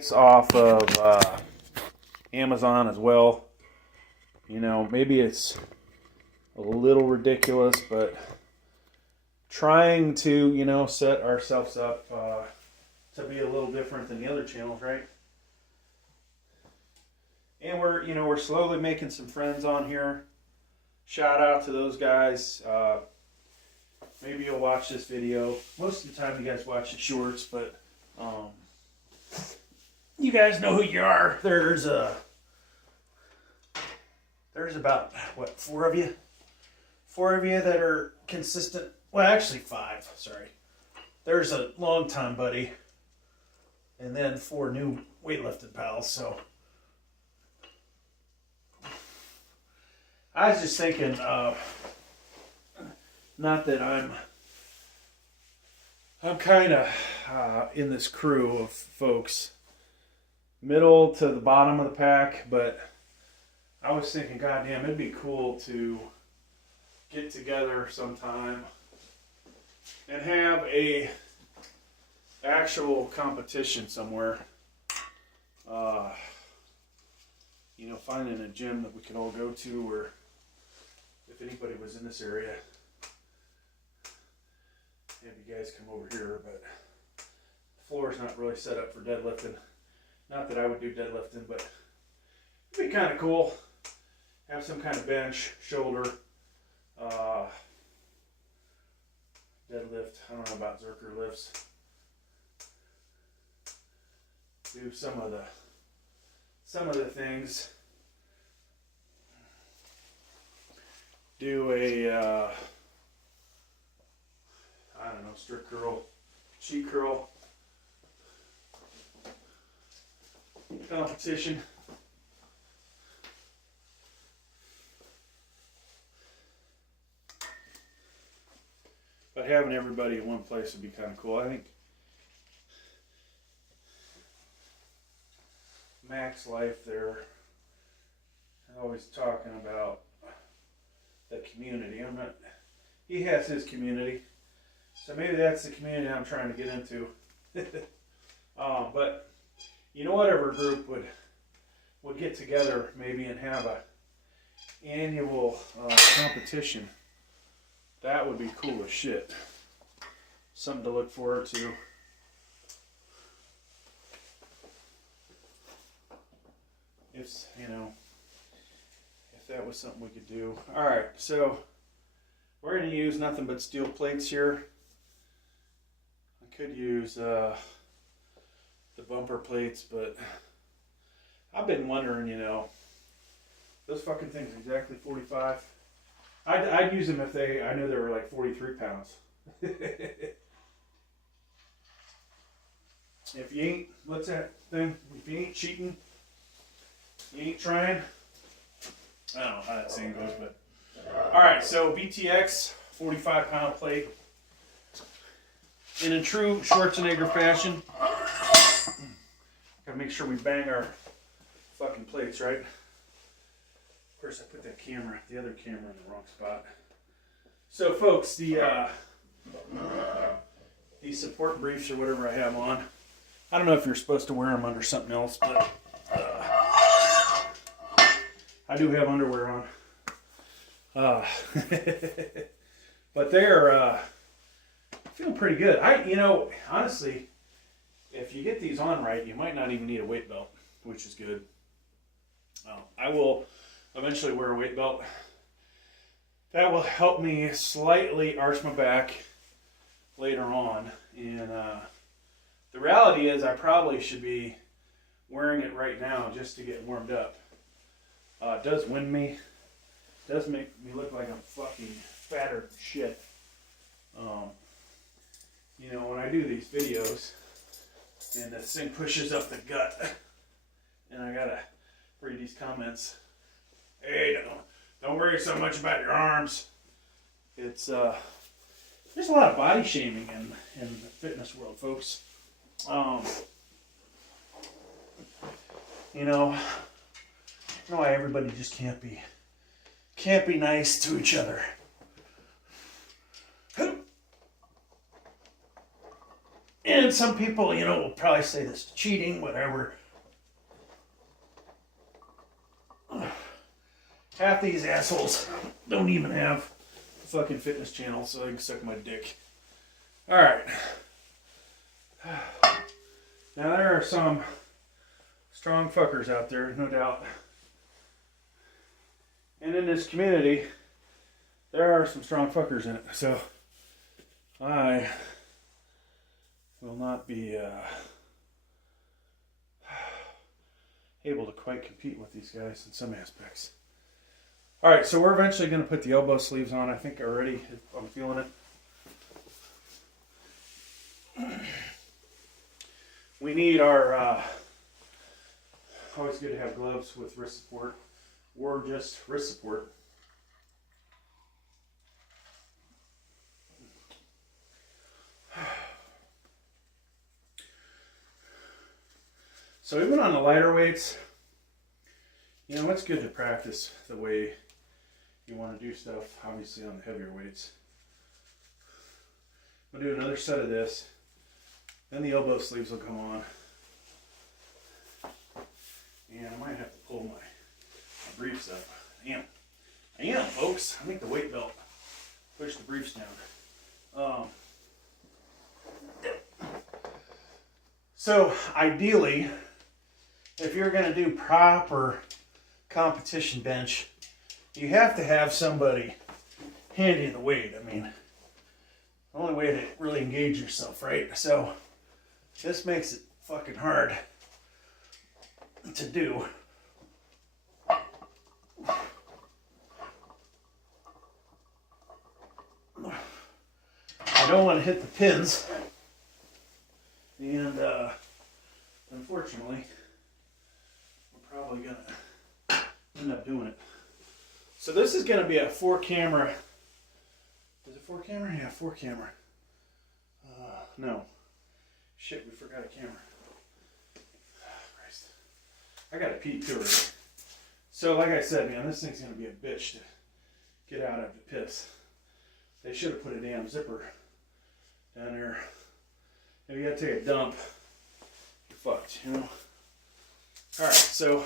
lights off of Amazon as well. You know, maybe it's a little ridiculous, but trying to, you know, set ourselves up to be a little different than the other channels, right? And we're slowly making some friends on here. Shout out to those guys. Maybe you'll watch this video. Most of the time you guys watch the shorts, but you guys know who you are. There's about, what, 4 of you? 4 of you that are consistent. Well, actually 5, sorry. There's a long-time buddy. And then 4 new weightlifting pals, so. I was just thinking, not that I'm kind of in this crew of folks, middle to the bottom of the pack, but I was thinking, goddamn, it'd be cool to get together sometime and have a actual competition somewhere. You know, finding a gym that we could all go to, or if anybody was in this area, have you guys come over here. But the floor is not really set up for deadlifting. Not that I would do deadlifting, but it'd be kind of cool. Have some kind of bench, shoulder, deadlift. I don't know about Zerker lifts. Do some of the things. Do a I don't know, strict curl, cheat curl competition. But having everybody in one place would be kind of cool. I think Max Life there, always talking about the community. He has his community, so maybe that's the community I'm trying to get into. But you know, whatever group would get together maybe and have a annual competition, that would be cool as shit. Something to look forward to. If, you know, if that was something we could do. Alright, so we're going to use nothing but steel plates here. I could use the bumper plates, but I've been wondering, you know, those fucking things exactly 45. I'd use them if I knew they were like 43 pounds. If you ain't, what's that thing? If you ain't cheating, you ain't trying. I don't know how that saying goes, but. Alright, so BTX, 45-pound plate. In a true Schwarzenegger fashion. Gotta make sure we bang our fucking plates, right? Of course, I put that camera, the other camera, in the wrong spot. So, folks, these support briefs or whatever I have on, I don't know if you're supposed to wear them under something else, but I do have underwear on. But they're feeling pretty good. You know, honestly, if you get these on right, you might not even need a weight belt, which is good. I will eventually wear a weight belt. That will help me slightly arch my back later on. And the reality is I probably should be wearing it right now just to get warmed up. It does wind me. It does make me look like I'm fucking fatter than shit. You know, when I do these videos and this thing pushes up the gut and I gotta read these comments. Hey, don't worry so much about your arms. It's there's a lot of body shaming in the fitness world, folks. You know why everybody just can't be nice to each other. And And some people, you know, will probably say this is cheating, whatever. Half these assholes don't even have a fucking fitness channel, so they can suck my dick. Alright. Now there are some strong fuckers out there, no doubt. And in this community, there are some strong fuckers in it. So I will not be able to quite compete with these guys in some aspects. Alright, so we're eventually going to put the elbow sleeves on. I think already, I'm feeling it. We need our, always good to have gloves with wrist support, or just wrist support. So even on the lighter weights, you know, it's good to practice the way you want to do stuff, obviously on the heavier weights. I'm going to do another set of this, then the elbow sleeves will come on. And I might have to pull my briefs up. I am, folks. I think the weight belt pushed the briefs down. So ideally, if you're going to do proper competition bench, you have to have somebody handy the weight. I mean, the only way to really engage yourself, right? So this makes it fucking hard to do. I don't want to hit the pins, and unfortunately, we're probably gonna end up doing it. So this is gonna be a 4-camera. Is it 4-camera? Yeah, 4-camera. No. Shit, we forgot a camera. Christ. I gotta pee too, right? So like I said, man, this thing's gonna be a bitch to get out after piss. They should have put a damn zipper down there. If you gotta take a dump, you're fucked, you know? Alright, so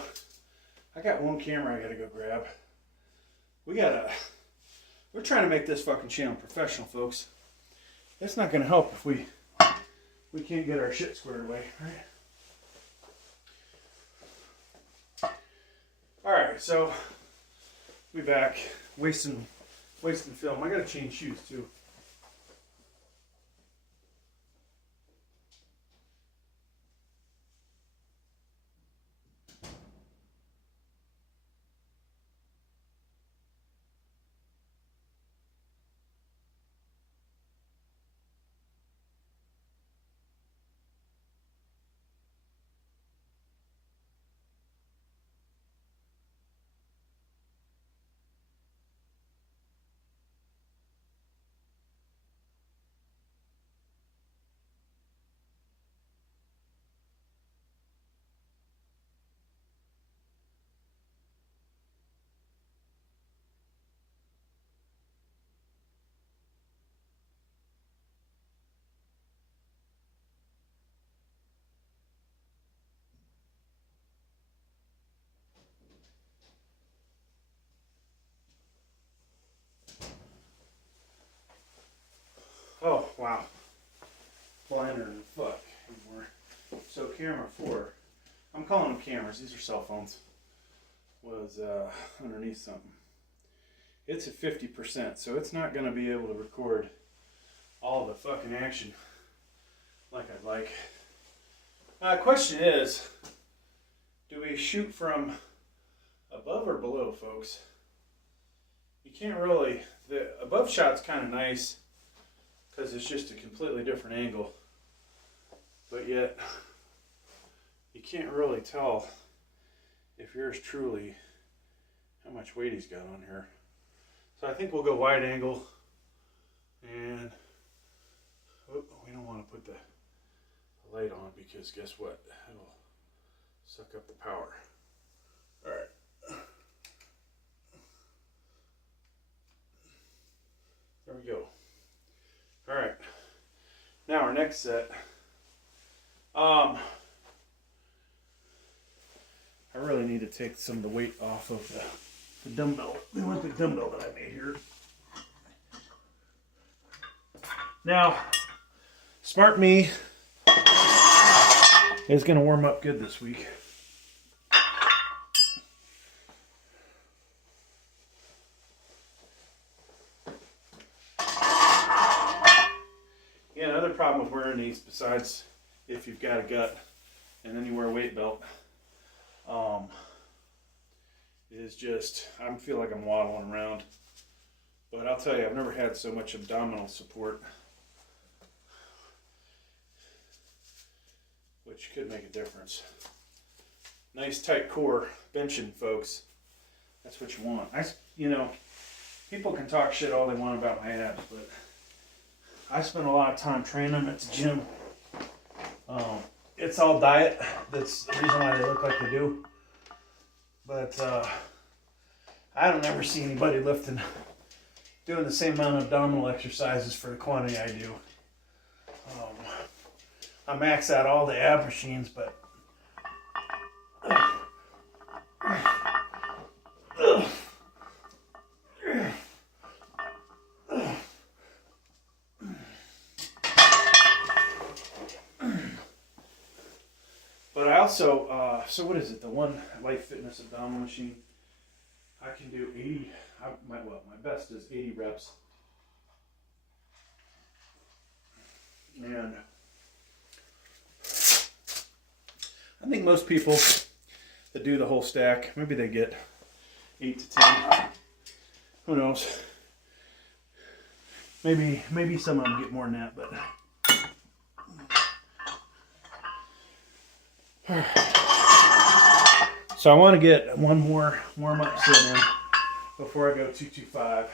I got one camera I gotta go grab. We're trying to make this fucking channel professional, folks. That's not gonna help if we can't get our shit squared away, right? Alright, so we back. Wasting film. I gotta change shoes too. Oh, wow. Blinder and fuck anymore. So camera 4, I'm calling them cameras, these are cell phones, was underneath something. It's at 50%, so it's not going to be able to record all the fucking action like I'd like. Question is, do we shoot from above or below, folks? You can't really, the above shot's kind of nice, because it's just a completely different angle, but yet you can't really tell if yours truly how much weight he's got on here. So I think we'll go wide angle, and we don't want to put the light on because guess what? It'll suck up the power. All right. There we go. All right. Now our next set I really need to take some of the weight off of the dumbbell, the Olympic dumbbell that I made here. Now, smart me is going to warm up good this week. Yeah, another problem with wearing these, besides if you've got a gut and then you wear a weight belt, is just, I feel like I'm waddling around. But I'll tell you, I've never had so much abdominal support, which could make a difference. Nice tight core benching, folks. That's what you want. You know, people can talk shit all they want about my abs, but I spend a lot of time training them at the gym. It's all diet. That's the reason why they look like they do. But I don't ever see anybody doing the same amount of abdominal exercises for the quantity I do. I max out all the ab machines, but I also, so what is it, the One Life Fitness abdominal machine, I can do 80, my best is 80 reps. And I think most people that do the whole stack, maybe they get 8 to 10. Who knows? Maybe some of them get more than that, but so I want to get one more warm-up set in before I go 225.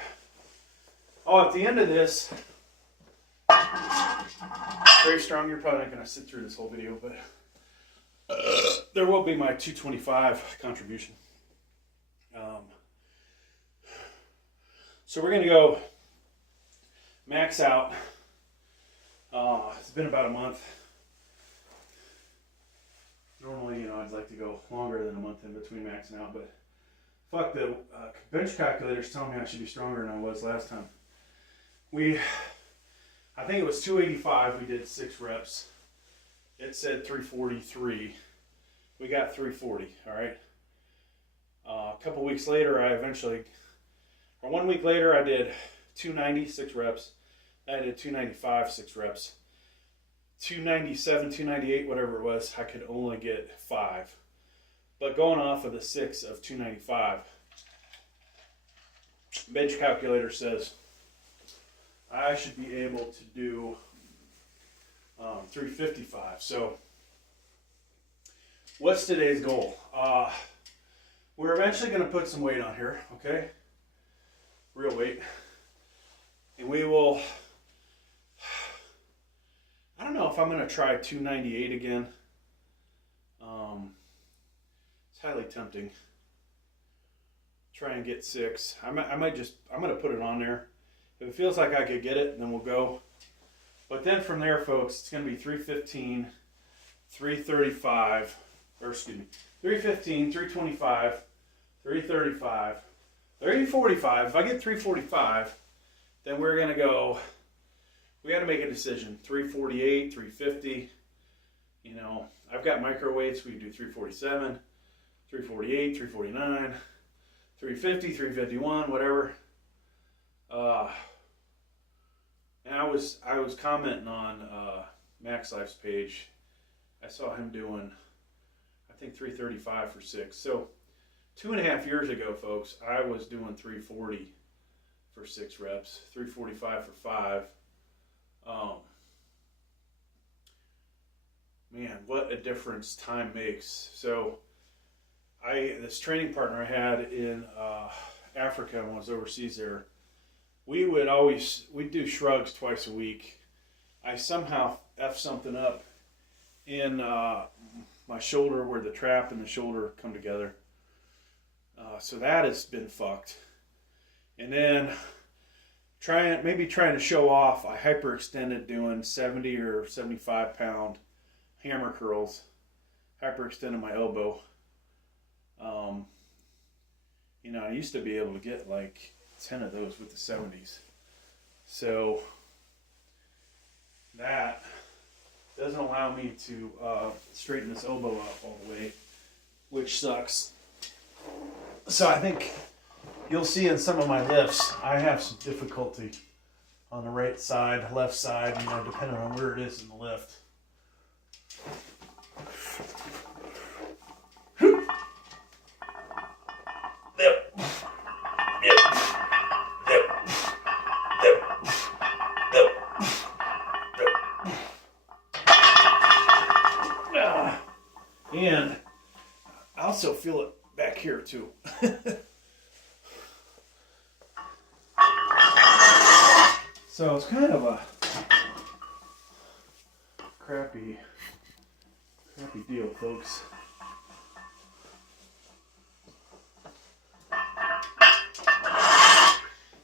Oh, at the end of this, very strong. You're probably not going to sit through this whole video, but there will be my 225 contribution. So we're going to go max out. It's been about a month. Normally, you know, I'd like to go longer than a month in between maxing out, but fuck, the bench calculator's telling me I should be stronger than I was last time. I think it was 285, we did 6 reps. It said 343. We got 340, all right? A couple weeks later, or 1 week later, I did 290, 6 reps. I did 295, 6 reps. 297, 298, whatever it was, I could only get 5. But going off of the 6 of 295, bench calculator says I should be able to do 355. So what's today's goal? We're eventually going to put some weight on here, okay? Real weight. And we will, I don't know if I'm going to try 298 again. It's highly tempting. Try and get 6. I'm going to put it on there. If it feels like I could get it, then we'll go. But then from there, folks, it's going to be 315, 335, or excuse me, 315, 325, 335, 345. If I get 345, then we're going to go, we got to make a decision. 348, 350. You know, I've got micro weights. We can do 347, 348, 349, 350, 351, whatever. And I was commenting on Max Life's page. I saw him doing, I think 335 for 6. So 2.5 years ago, folks, I was doing 340 for 6 reps, 345 for 5. Man, what a difference time makes. So this training partner I had in Africa when I was overseas there, we'd do shrugs twice a week. I somehow F something up in my shoulder where the trap and the shoulder come together. So that has been fucked. And then trying to show off, I hyperextended doing 70 or 75 pound hammer curls, hyperextended my elbow. You know, I used to be able to get like 10 of those with the 70s. So that doesn't allow me to straighten this elbow out all the way, which sucks. So I think you'll see in some of my lifts, I have some difficulty on the right side, left side, you know, depending on where it is in the lift. And I also feel it back here too. So it's kind of a crappy deal, folks.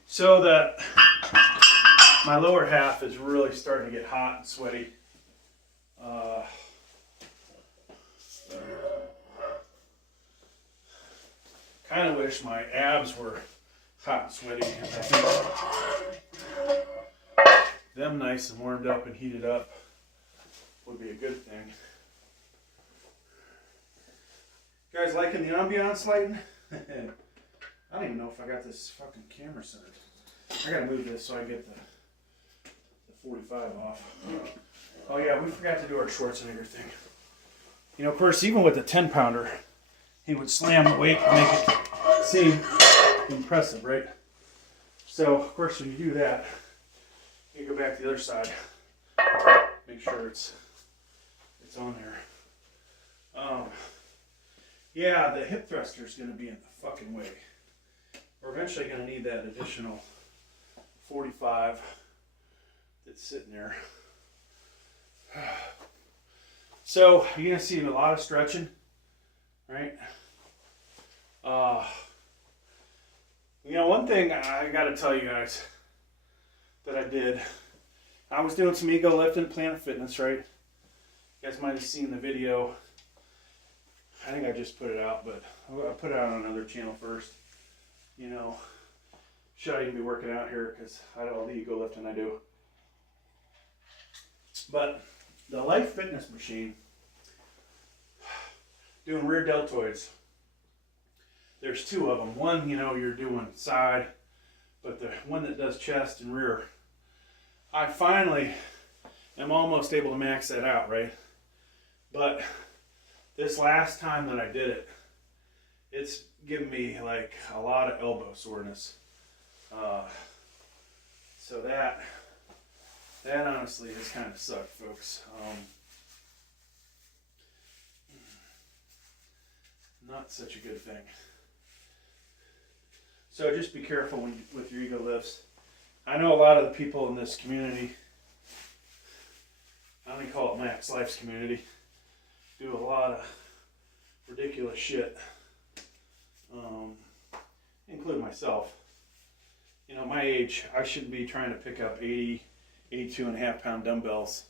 So that my lower half is really starting to get hot and sweaty. Kind of wish my abs were hot and sweaty. I think them nice and warmed up and heated up would be a good thing. You guys liking the ambiance lighting? I don't even know if I got this fucking camera centered. I gotta move this so I get the 45 off. Oh yeah, we forgot to do our Schwarzenegger thing. You know, of course, even with the 10-pounder, he would slam the weight and make it seem impressive, right? So, of course, when you do that, you go back to the other side, make sure it's on there. Yeah, the hip thruster is going to be in the fucking way. We're eventually going to need that additional 45 that's sitting there. So you're going to see a lot of stretching, right? You know, one thing I got to tell you guys that I did, I was doing some ego lifting at Planet Fitness, right? You guys might have seen the video. I think I just put it out, but I'll put it out on another channel first. You know, should I even be working out here? Because I don't all the ego lifting I do. But the Life Fitness machine, doing rear deltoids. There's two of them. One, you know, you're doing side, but the one that does chest and rear, I finally am almost able to max that out, right? But this last time that I did it, it's given me like a lot of elbow soreness. So that honestly has kind of sucked, folks. Not such a good thing. So just be careful with your ego lifts. I know a lot of the people in this community, I only call it Max Life's community, do a lot of ridiculous shit, including myself. You know, my age, I shouldn't be trying to pick up 82.5 pound dumbbells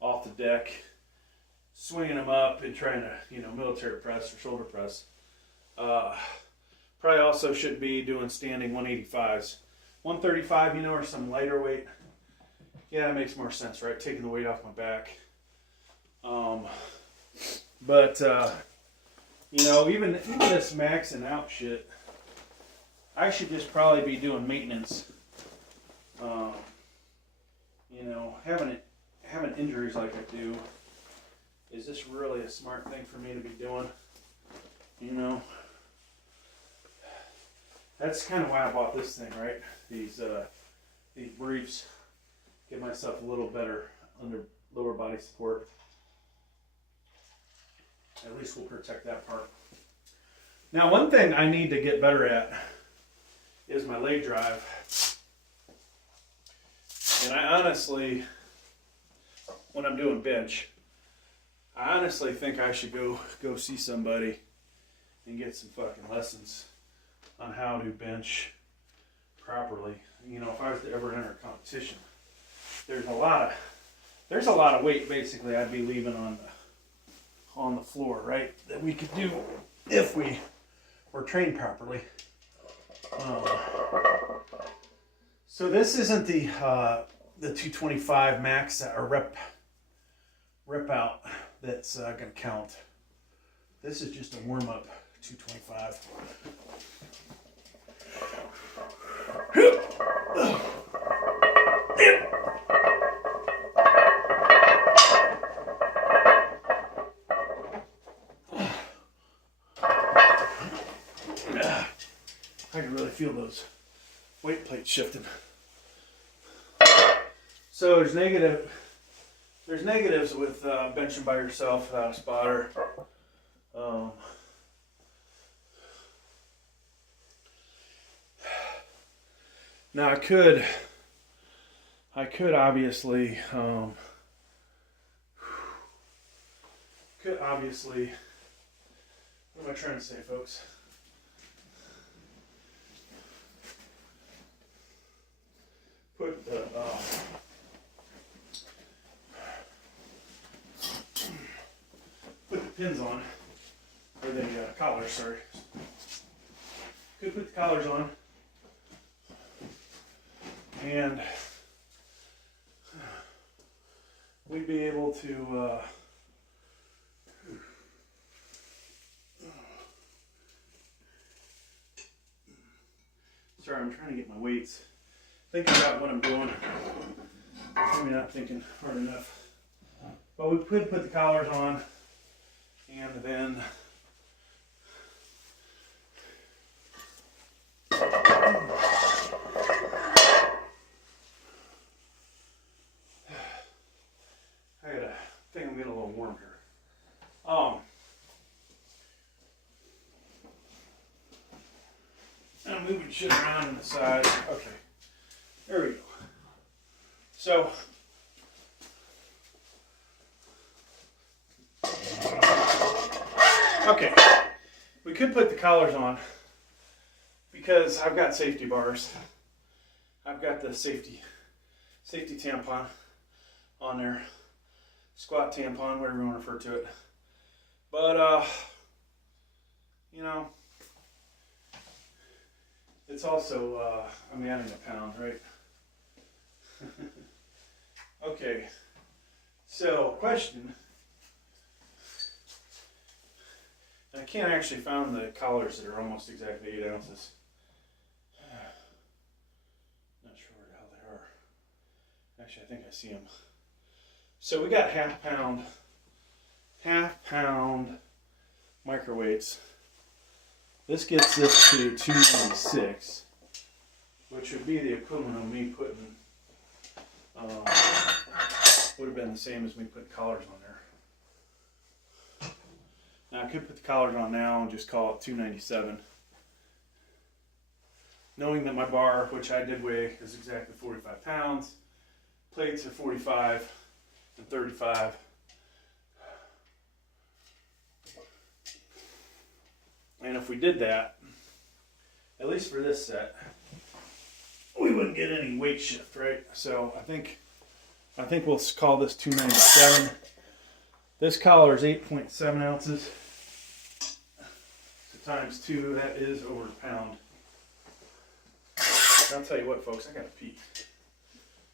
off the deck, swinging them up and trying to, you know, military press or shoulder press. Probably also shouldn't be doing standing 185s. 135, you know, or some lighter weight. Yeah, it makes more sense, right? Taking the weight off my back. You know, even this maxing out shit, I should just probably be doing maintenance. You know, having injuries like I do, is this really a smart thing for me to be doing? You know, that's kind of why I bought this thing, right? These briefs, give myself a little better under lower body support. At least we'll protect that part. Now, one thing I need to get better at is my leg drive. And I honestly, when I'm doing bench, I honestly think I should go see somebody and get some fucking lessons on how to bench properly. You know, if I was to ever enter a competition, there's a lot of weight basically I'd be leaving on the floor, right? That we could do if we were trained properly. So this isn't the 225 max or rip out that's going to count. This is just a warm up 225. I can really feel those weight plates shifting. So there's negatives with benching by yourself without a spotter. Now I could obviously what am I trying to say, folks? Put the pins on, or the collars, sorry. Could put the collars on, and we'd be able to sorry, I'm trying to get my weights. Thinking about what I'm doing. Maybe not thinking hard enough. But we could put the collars on, and then I think I'm getting a little warm here. I'm moving shit around on the side. Okay. There we go. So, okay, we could put the collars on because I've got safety bars. I've got the safety tampon on there, squat tampon, whatever you want to refer to it. But you know, it's also I'm adding a pound, right? Okay, so question. I can't actually find the collars that are almost exactly 8 ounces. Not sure where the hell they are. Actually, I think I see them. So we got half pound microweights. This gets this to 296, which would be the equivalent of me putting, would have been the same as me putting collars on there. Now I could put the collars on now and just call it 297. Knowing that my bar, which I did weigh, is exactly 45 pounds. Plates are 45 and 35. And if we did that, at least for this set, we wouldn't get any weight shift, right? So I think we'll call this 297. This collar is 8.7 ounces. So times 2, that is over a pound. I'll tell you what, folks, I gotta pee.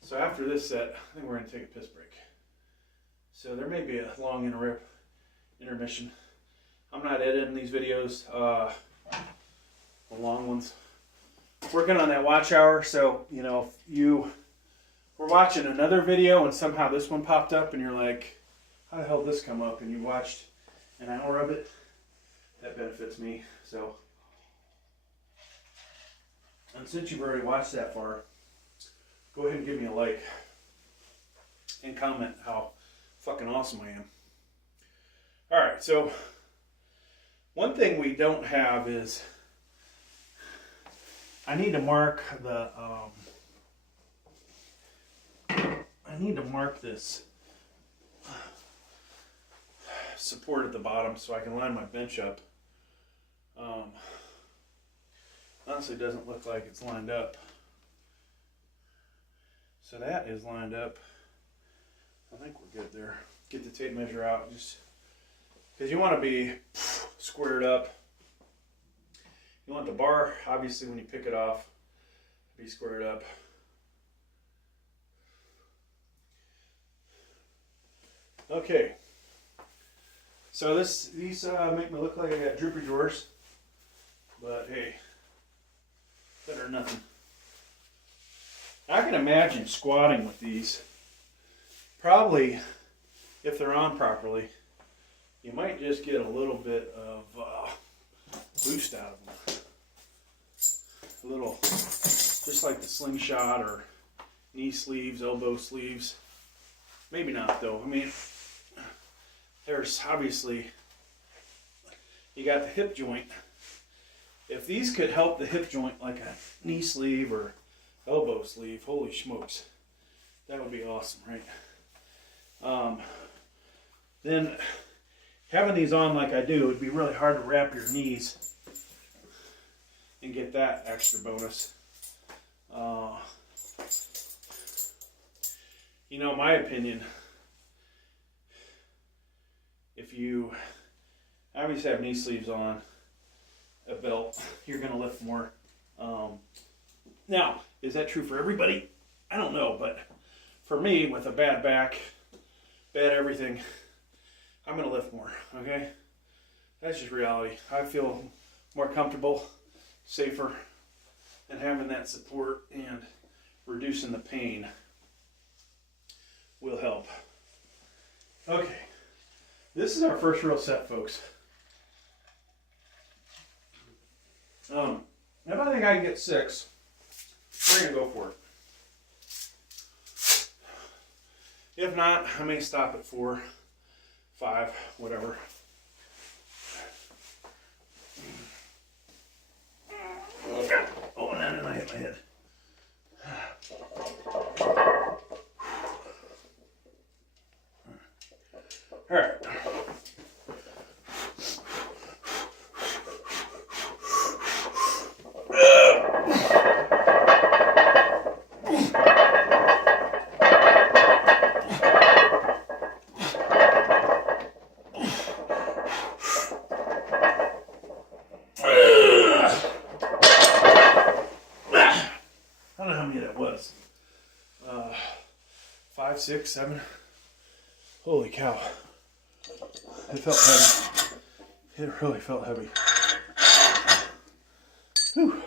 So after this set, I think we're gonna take a piss break. So there may be a long intermission. I'm not editing these videos, the long ones. Working on that watch hour, so you know, if you were watching another video and somehow this one popped up and you're like, how the hell did this come up? And you watched an hour of it, that benefits me. So, and since you've already watched that far, go ahead and give me a like and comment how fucking awesome I am. Alright, so one thing we don't have is I need to mark the this support at the bottom so I can line my bench up. Honestly, it doesn't look like it's lined up. So that is lined up. I think we're good there. Get the tape measure out. Just because you want to be squared up. You want the bar, obviously, when you pick it off, be squared up. Okay, so these make me look like I got droopy drawers, but hey, better than nothing. I can imagine squatting with these. Probably, if they're on properly, you might just get a little bit of boost out of them. A little, just like the slingshot or knee sleeves, elbow sleeves. Maybe not though. I mean, there's obviously, you got the hip joint. If these could help the hip joint like a knee sleeve or elbow sleeve, holy smokes, that would be awesome, right? Then having these on like I do, it would be really hard to wrap your knees and get that extra bonus. You know, my opinion, if you obviously have knee sleeves on, a belt, you're going to lift more. Now, is that true for everybody? I don't know, but for me, with a bad back, bad everything, I'm going to lift more, okay? That's just reality. I feel more comfortable, safer, and having that support and reducing the pain will help. Okay, this is our first real set, folks. If I think I can get 6, we're going to go for it. If not, I may stop at 4, 5, whatever. Oh, and then I hit my head. All right. I don't know how many that was. 5, 6, 7. Holy cow. It felt heavy. It really felt heavy. Whew.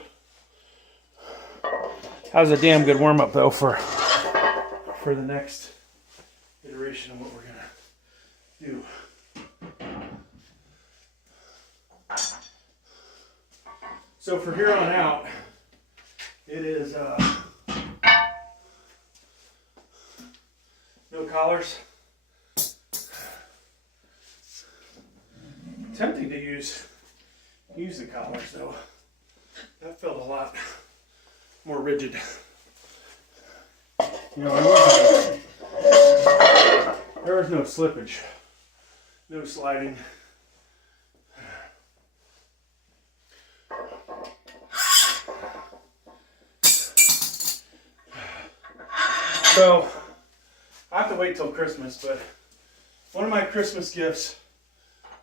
That was a damn good warm-up though for the next iteration of what we're gonna do. So for here on out, it is no collars. Tempting to use the collars though. That felt a lot more rigid. You know, there was no slippage, no sliding. So I have to wait till Christmas, but one of my Christmas gifts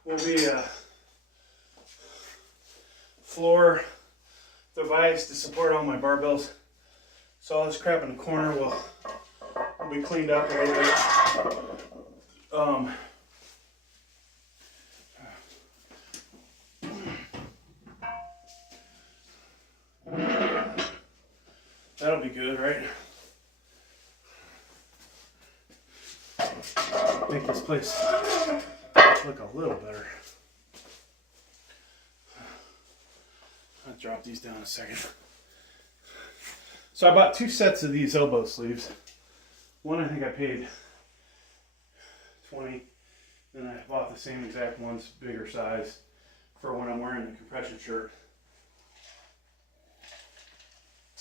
will be a floor device to support all my barbells. So all this crap in the corner will be cleaned up a little bit. That'll be good, right? Make this place look a little better. I'll drop these down a second. So I bought 2 sets of these elbow sleeves. One I think I paid $20, then I bought the same exact ones, bigger size, for when I'm wearing the compression shirt.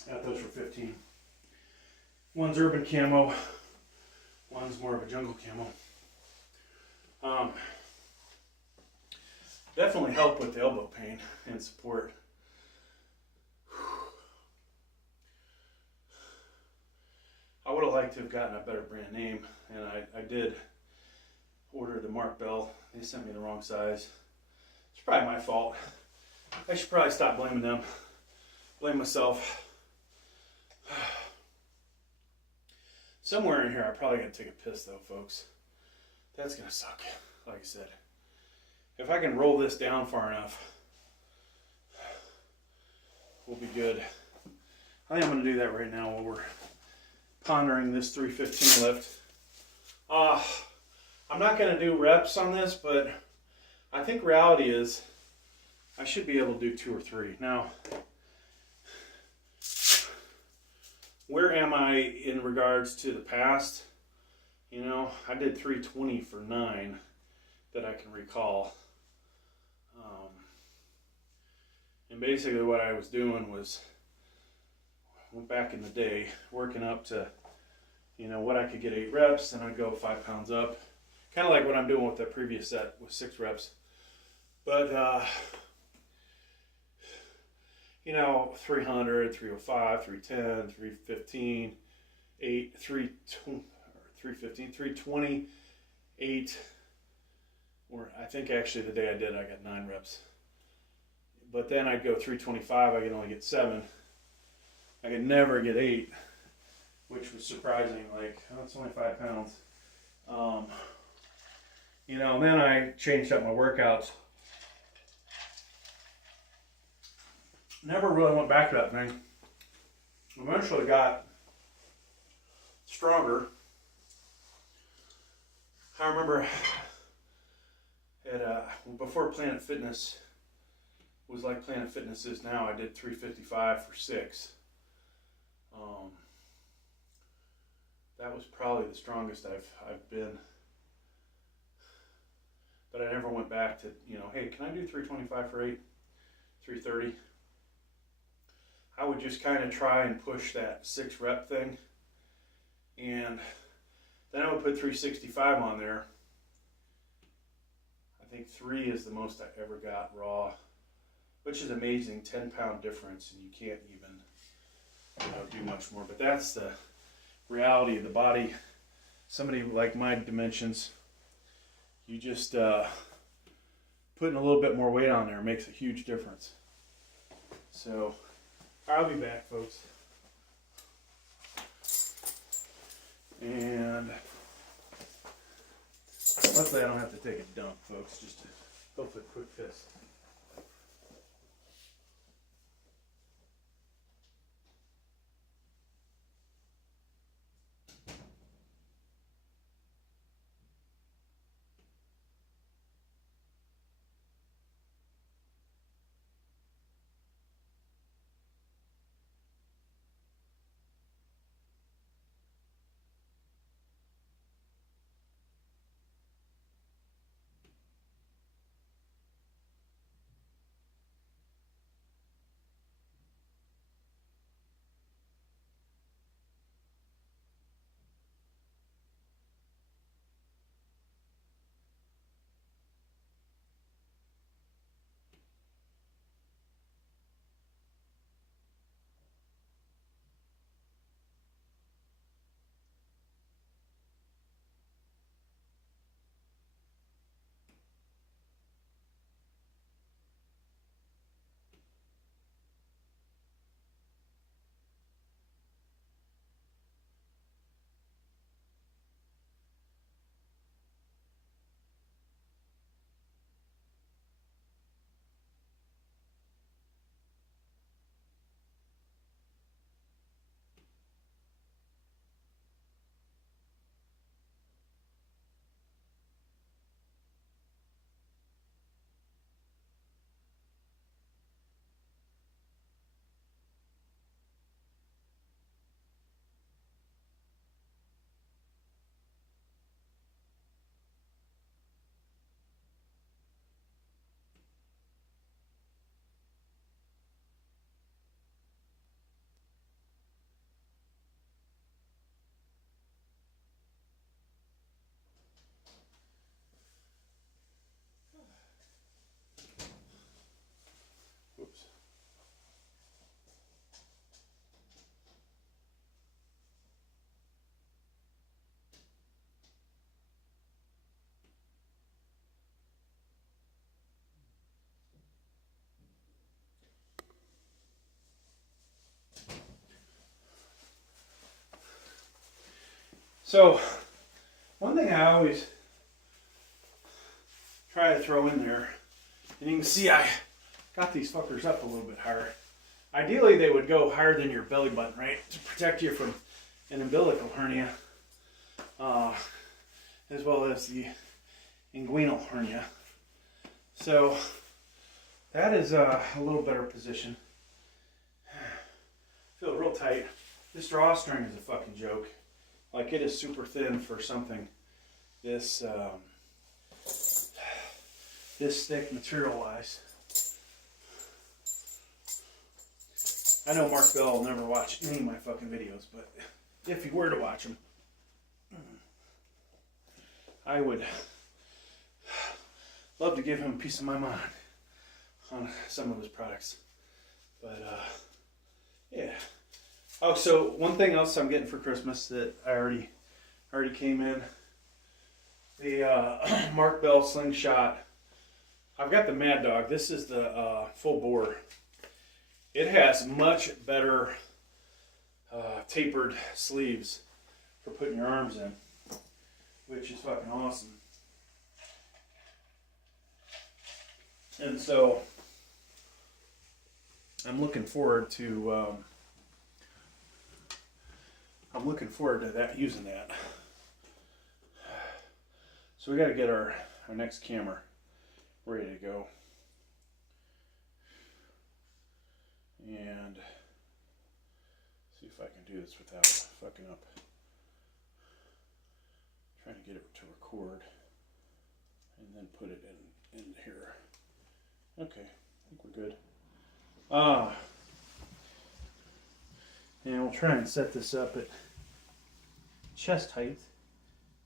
Got those for $15. One's urban camo, one's more of a jungle camo. Definitely help with the elbow pain and support. I would have liked to have gotten a better brand name, and I did ordered the Mark Bell. They sent me the wrong size. It's probably my fault. I should probably stop blaming them. Blame myself. Somewhere in here, I probably gotta take a piss though, folks. That's gonna suck, like I said. If I can roll this down far enough, we'll be good. I think I'm gonna do that right now while we're pondering this 315 lift. I'm not gonna do reps on this, but I think reality is I should be able to do 2 or 3. Now, where am I in regards to the past? You know, I did 320 for 9 that I can recall. And basically what I was doing was, back in the day, working up to, you know, what I could get 8 reps, and I'd go 5 pounds up. Kind of like what I'm doing with the previous set with 6 reps. But, you know, 300, 305, 310, 315, 8, 315, 320, 8, or I think actually the day I did, I got 9 reps. But then I'd go 325, I could only get 7. I could never get 8, which was surprising. Like, oh, it's only 5 pounds. You know, and then I changed up my workouts. Never really went back to that thing. Eventually got stronger. I remember at before Planet Fitness was like Planet Fitness is now, I did 355 for 6. That was probably the strongest I've been. But I never went back to, you know, hey, can I do 325 for 8? 330? I would just kind of try and push that 6 rep thing. And then I would put 365 on there. I think 3 is the most I ever got raw, which is amazing. 10-pound difference, and you can't even, you know, do much more. But that's the reality of the body. Somebody like my dimensions, you just putting a little bit more weight on there makes a huge difference. So I'll be back, folks. And luckily I don't have to take a dump, folks, just to hopefully a quick piss. So, one thing I always try to throw in there, and you can see I got these fuckers up a little bit higher. Ideally, they would go higher than your belly button, right? To protect you from an umbilical hernia, as well as the inguinal hernia. So, that is a little better position. Feel real tight. This drawstring is a fucking joke. Like, it is super thin for something this this thick material-wise. I know Mark Bell will never watch any of my fucking videos, but if he were to watch them, I would love to give him a piece of my mind on some of his products. But yeah. Oh, so one thing else I'm getting for Christmas that I already came in, the Mark Bell slingshot. I've got the Mad Dog. This is the full bore. It has much better tapered sleeves for putting your arms in, which is fucking awesome. And so I'm looking forward to that, using that. So we got to get our next camera ready to go. And see if I can do this without fucking up. Trying to get it to record and then put it in here. Okay, I think we're good. And we'll try and set this up at chest height.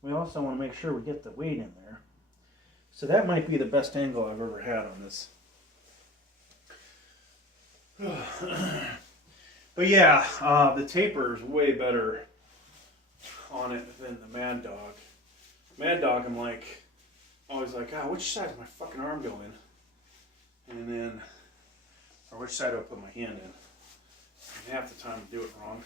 We also want to make sure we get the weight in there. So that might be the best angle I've ever had on this. But yeah, the taper is way better on it than the Mad Dog. Mad Dog, I'm like, always like, which side does my fucking arm go in? And then, or which side do I put my hand in? And half the time I do it wrong.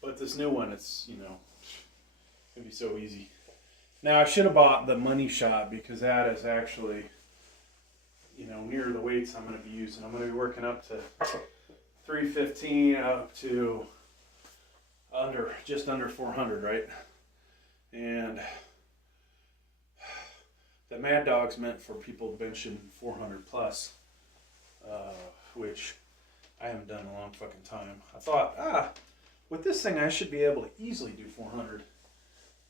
But this new one, it's, it'd be so easy. Now, I should have bought the Money Shot, because that is actually, near the weights I'm going to be using. I'm going to be working up to 315 up to just under 400, right? And the Mad Dog's meant for people benching 400 plus, which I haven't done in a long fucking time. I thought, with this thing I should be able to easily do 400.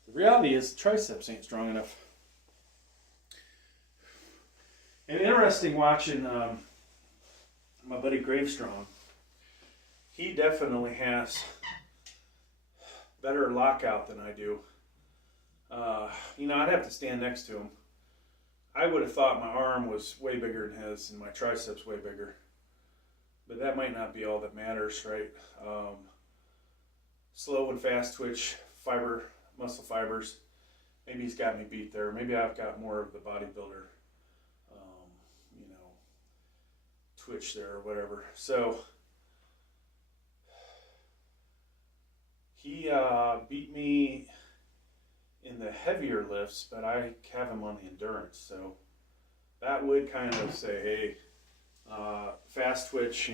The reality is the triceps ain't strong enough. And interesting watching my buddy Gravestrong. He definitely has better lockout than I do. I'd have to stand next to him. I would have thought my arm was way bigger than his and my triceps way bigger. But that might not be all that matters, right? Slow and fast twitch muscle fibers. Maybe he's got me beat there. Maybe I've got more of the bodybuilder, twitch there or whatever. So he beat me in the heavier lifts, but I have him on the endurance. So that would kind of say, hey, fast twitch,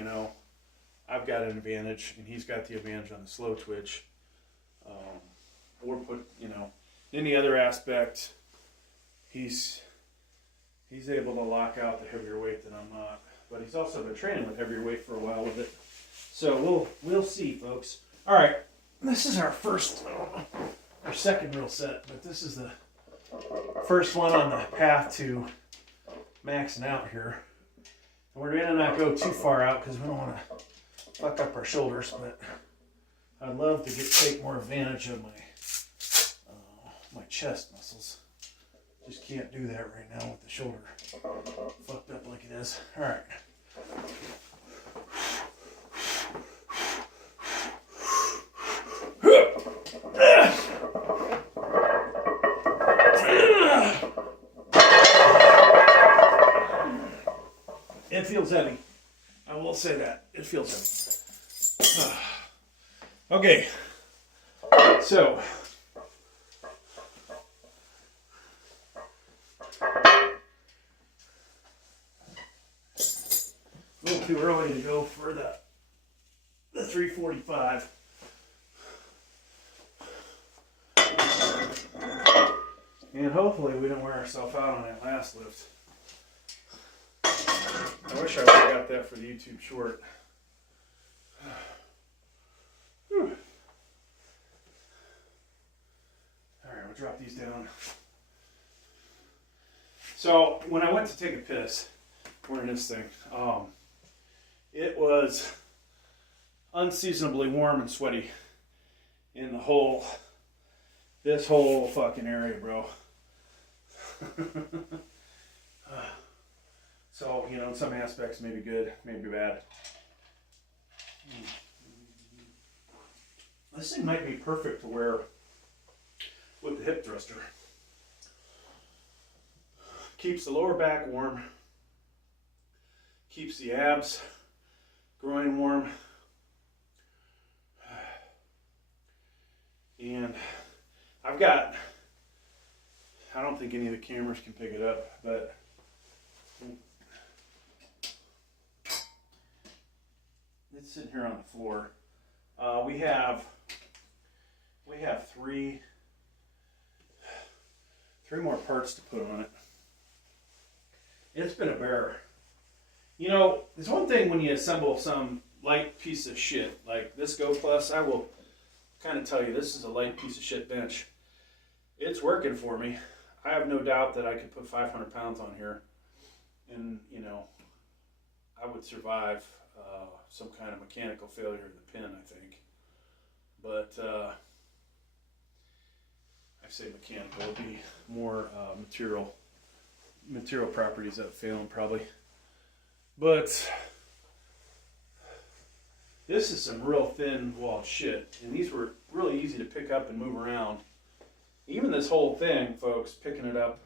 I've got an advantage, and he's got the advantage on the slow twitch. Or put, any other aspect, he's able to lock out the heavier weight that I'm not. But he's also been training with heavier weight for a while with it. So we'll see, folks. All right, this is our second real set, but this is the first one on the path to maxing out here. And we're gonna not go too far out because we don't want to fuck up our shoulders, but I'd love to take more advantage of my chest muscles. Just can't do that right now with the shoulder fucked up like it is. All right. It feels heavy. I will say that. It feels heavy. Okay, so a little too early to go for the 345. And hopefully we don't wear ourselves out on that last lift. I wish I would have got that for the YouTube short. Whew. Alright, we'll drop these down. So when I went to take a piss, wearing this thing, it was unseasonably warm and sweaty in this whole fucking area, bro. So, you know, in some aspects, maybe good, maybe bad. This thing might be perfect to wear with the hip thruster. Keeps the lower back warm, keeps the abs, groin warm, and I've got, I don't think any of the cameras can pick it up, but it's sitting here on the floor. We have three more parts to put on it. It's been a bear. You know, there's one thing when you assemble some light piece of shit like this Go Plus. I will kind of tell you, this is a light piece of shit bench. It's working for me. I have no doubt that I could put 500 pounds on here, and you know, I would survive some kind of mechanical failure of the pin, I think. But I say mechanical, it'd be more material properties that failing probably. But this is some real thin walled shit, and these were really easy to pick up and move around. Even this whole thing, folks, picking it up,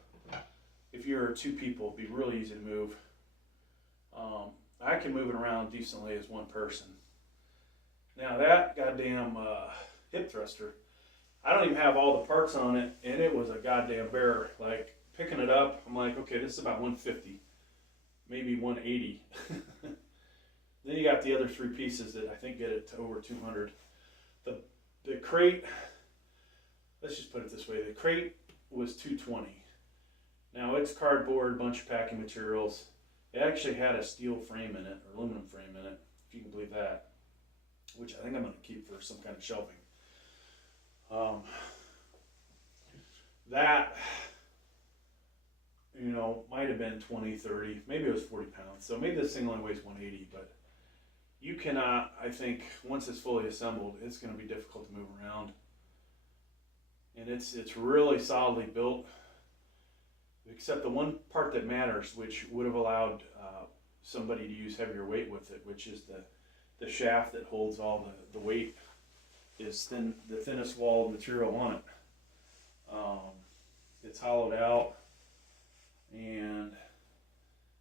if you're two people, it'd be really easy to move. I can move it around decently as one person. Now that goddamn hip thruster, I don't even have all the parts on it, and it was a goddamn bear. Like, picking it up, I'm like, okay, this is about 150, maybe 180. Then you got the other three pieces that I think get it to over 200. The crate, let's just put it this way, the crate was 220. Now it's cardboard, bunch of packing materials. It actually had a steel frame in it, or aluminum frame in it, if you can believe that, which I think I'm going to keep for some kind of shelving. That, you know, might have been 20, 30, maybe it was 40 pounds. So maybe this thing only weighs 180, but you cannot, I think, once it's fully assembled, it's going to be difficult to move around. And it's really solidly built, except the one part that matters, which would have allowed somebody to use heavier weight with it, which is the shaft that holds all the weight, is the thinnest walled material on it. It's hollowed out, and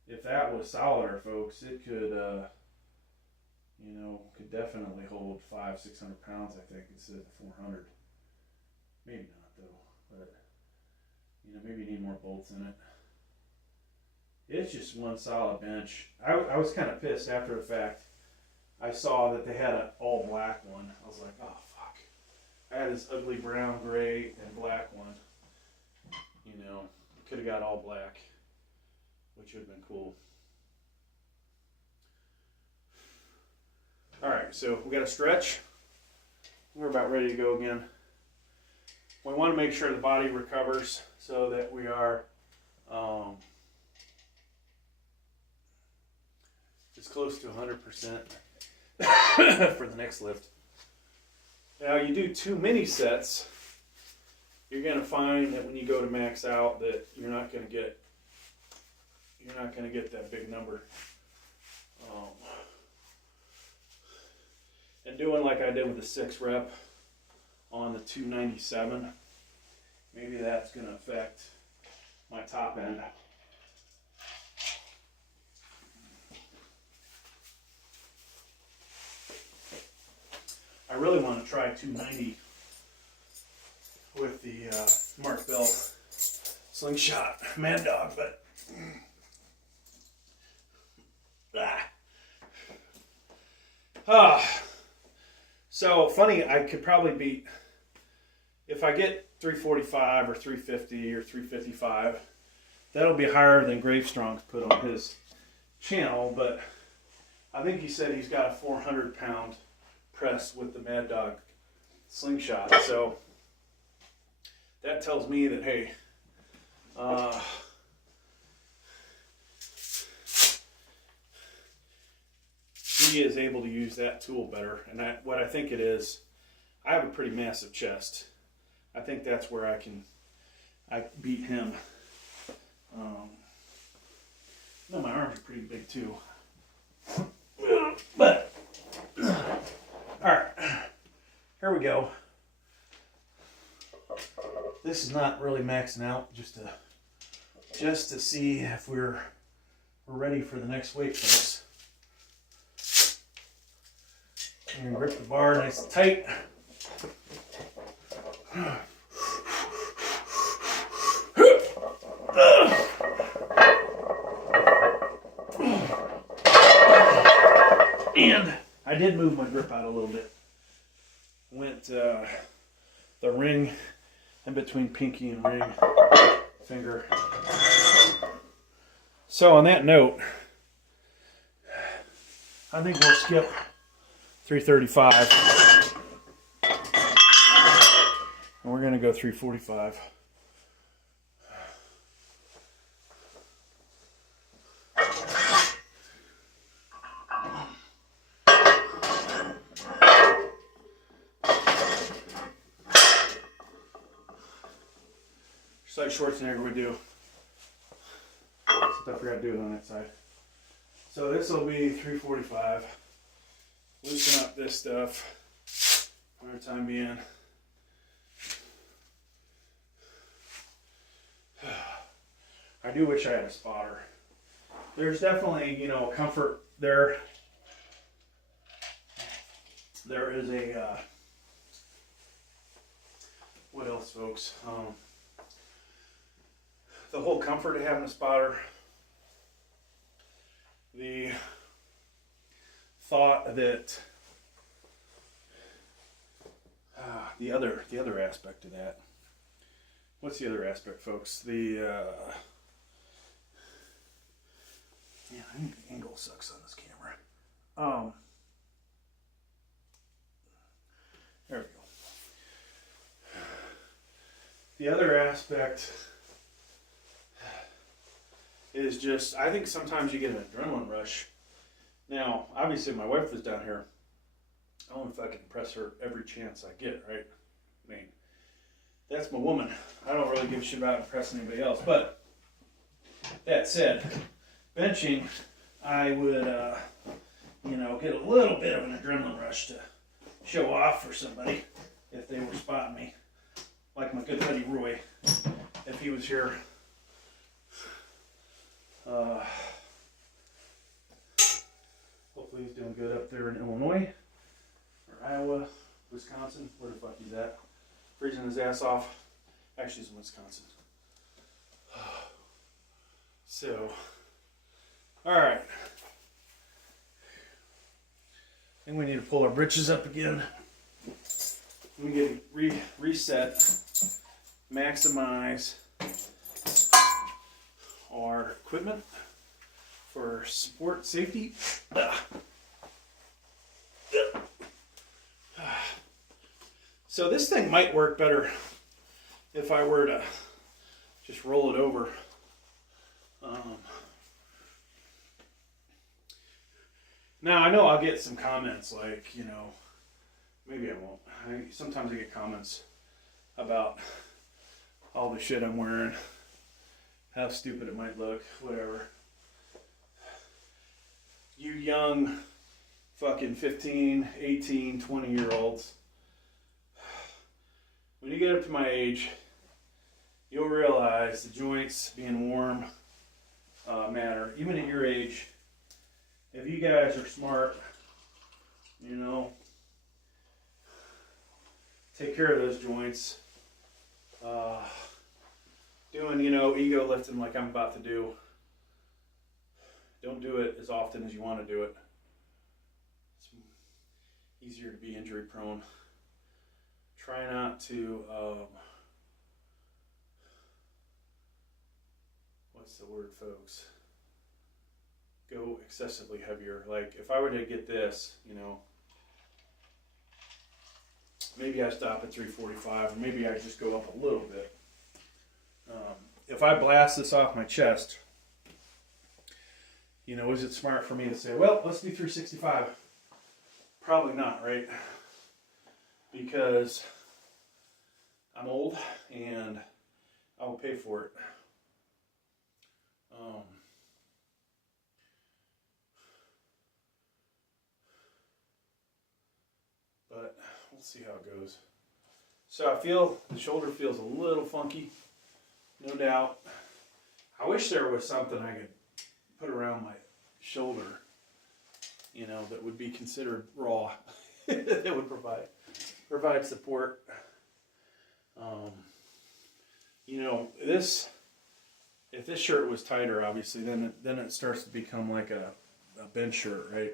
if that was solider, folks, it could, you know, could definitely hold 500-600 pounds, I think, instead of 400. Maybe not though, but you know, maybe you need more bolts in it. It's just one solid bench. I was kind of pissed after the fact. I saw that they had an all black one. I was like, oh fuck. I had this ugly brown, gray, and black one. You know, could have got all black, which would have been cool. Alright, so we got a stretch. We're about ready to go again. We want to make sure the body recovers so that we are as close to 100% for the next lift. Now you do too many sets, you're going to find that when you go to max out that you're not going to get that big number. And doing like I did with the 6 rep on the 297, maybe that's going to affect my top end. try 290 with the Mark Bell slingshot Mad Dog, but so funny. I could probably beat, if I get 345 or 350 or 355. That'll be higher than Gravestrong's put on his channel, but I think he said he's got a 400-pound press with the Mad Dog slingshot. So that tells me that, hey, he is able to use that tool better. And what I think it is, I have a pretty massive chest. I think that's where I beat him. No, my arms are pretty big too. But alright, here we go. This is not really maxing out, just to see if we're ready for the next weight, folks. And grip the bar nice and tight. And I did move my grip out a little bit. Went the ring in between pinky and ring finger. So on that note, I think we'll skip 335. And we're going to go 345. Just like Schwarzenegger would do. Except I forgot to do it on that side. So this will be 345. Loosen up this stuff for the time being. I do wish I had a spotter. There's definitely, comfort there. There is a, what else, folks? The whole comfort of having a spotter. The thought that the other aspect of that. What's the other aspect, folks? Yeah, I think the angle sucks on this camera. There we go. The other aspect is just, I think sometimes you get an adrenaline rush. Now, obviously my wife was down here. I don't know if I can impress her every chance I get, right? I mean, that's my woman. I don't really give a shit about impressing anybody else. But that said, benching, I would, get a little bit of an adrenaline rush to show off for somebody if they were spotting me. Like my good buddy Roy, if he was here. Hopefully he's doing good up there in Illinois, or Iowa, Wisconsin, where the fuck he's at. Freezing his ass off. Actually, he's in Wisconsin. So, alright. I think we need to pull our britches up again. We get reset, maximize our equipment for support safety. So this thing might work better if I were to just roll it over. Now I know I'll get some comments like, maybe I won't. Sometimes I get comments about all the shit I'm wearing, how stupid it might look, whatever. You young fucking 15, 18, 20-year-olds, when you get up to my age, you'll realize the joints being warm matter. Even at your age, if you guys are smart, take care of those joints. Doing, you know, ego lifting like I'm about to do. Don't do it as often as you want to do it. It's easier to be injury prone. Try not to, what's the word, folks? Go excessively heavier. Like if I were to get this, you know, maybe I stop at 345, or maybe I just go up a little bit. If I blast this off my chest, you know, is it smart for me to say, well, let's do 365? Probably not, right? Because I'm old and I will pay for it. But we'll see how it goes. So I feel the shoulder feels a little funky, no doubt. I wish there was something I could put around my shoulder, you know, that would be considered raw, that would provide support. You know, if this shirt was tighter, obviously, then it starts to become like a bench shirt, right?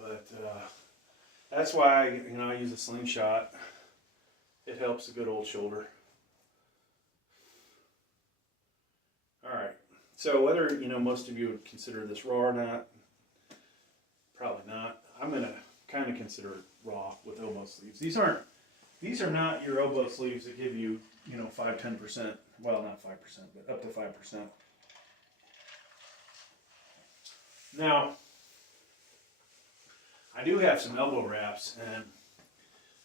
But that's why, you know, I use a slingshot. It helps a good old shoulder. All right. So whether, you know, most of you would consider this raw or not, probably not. I'm gonna kind of consider it raw with elbow sleeves. These are not your elbow sleeves that give you, you know, 5-10%. Well, not 5%, but up to 5%. Now, I do have some elbow wraps, and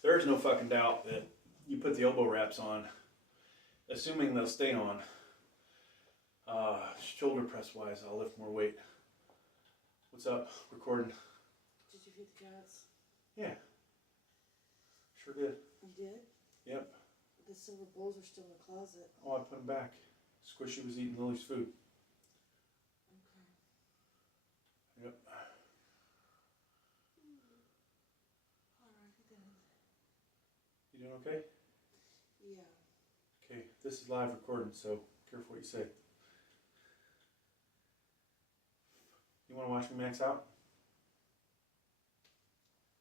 there's no fucking doubt that you put the elbow wraps on, assuming they'll stay on. Shoulder press wise, I'll lift more weight. What's up? Recording. Did you feed the cats? Yeah. Sure did. You did? Yep. The silver bowls are still in the closet. Oh, I put them back. Squishy was eating Lily's food. Okay. Yep. Alrighty then. You doing okay? Yeah. Okay, this is live recording, so careful what you say. You want to watch me max out?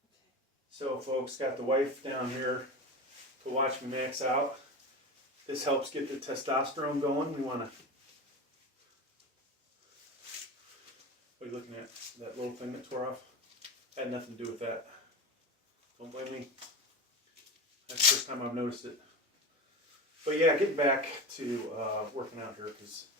Okay. So folks, got the wife down here to watch me max out. This helps get the testosterone going. We want to... What are you looking at? That little thing that tore off? Had nothing to do with that. Don't blame me. That's the first time I've noticed it. But yeah, getting back to working out here, because